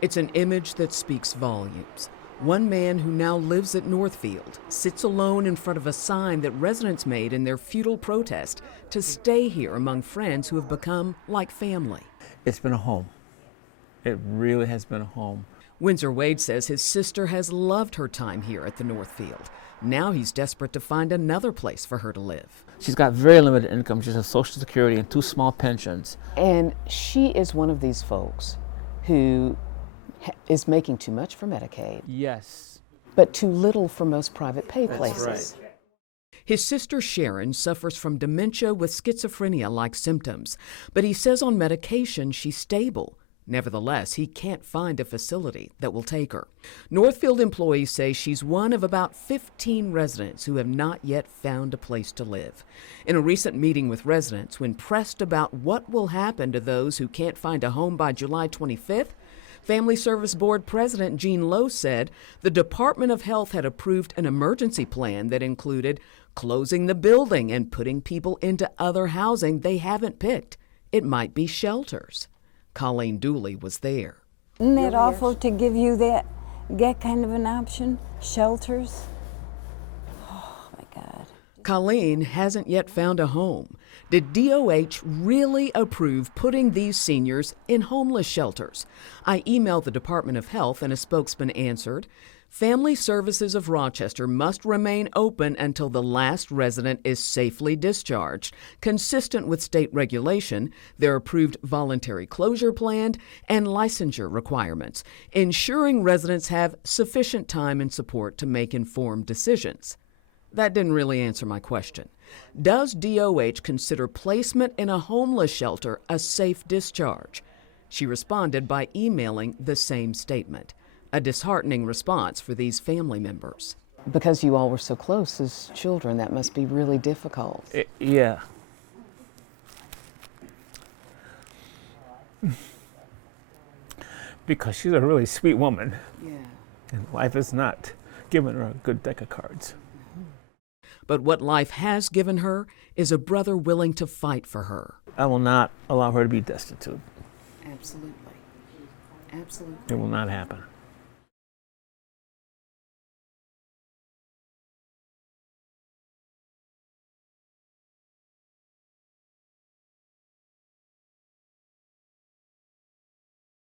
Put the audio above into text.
It's an image that speaks volumes. One man who now lives at Northfield sits alone in front of a sign that residents made in their futile protest to stay here among friends who have become like family. It's been a home. It really has been a home. Windsor Wade says his sister has loved her time here at the Northfield. Now he's desperate to find another place for her to live. She's got very limited income. She has Social Security and 2 small pensions. And she is one of these folks who is making too much for Medicaid. Yes. But too little for most private pay places. That's right. His sister Sharon suffers from dementia with schizophrenia-like symptoms, but he says on medication she's stable. Nevertheless, he can't find a facility that will take her. Northfield employees say she's one of about 15 residents who have not yet found a place to live. In a recent meeting with residents, when pressed about what will happen to those who can't find a home by July 25th, Family Service Board President Gene Lowe said the Department of Health had approved an emergency plan that included closing the building and putting people into other housing they haven't picked. It might be shelters. Colleen Dooley was there. Isn't that awful to give you that kind of an option? Shelters? Oh my God. Colleen hasn't yet found a home. Did DOH really approve putting these seniors in homeless shelters? I emailed the Department of Health and a spokesman answered, Family Services of Rochester must remain open until the last resident is safely discharged, consistent with state regulation, their approved voluntary closure plan, and licensure requirements, ensuring residents have sufficient time and support to make informed decisions. That didn't really answer my question. Does DOH consider placement in a homeless shelter a safe discharge? She responded by emailing the same statement. A disheartening response for these family members. Because you all were so close as children, that must be really difficult. Yeah. Because she's a really sweet woman. Yeah. And life has not given her a good deck of cards. But what life has given her is a brother willing to fight for her. I will not allow her to be destitute. Absolutely. Absolutely. It will not happen.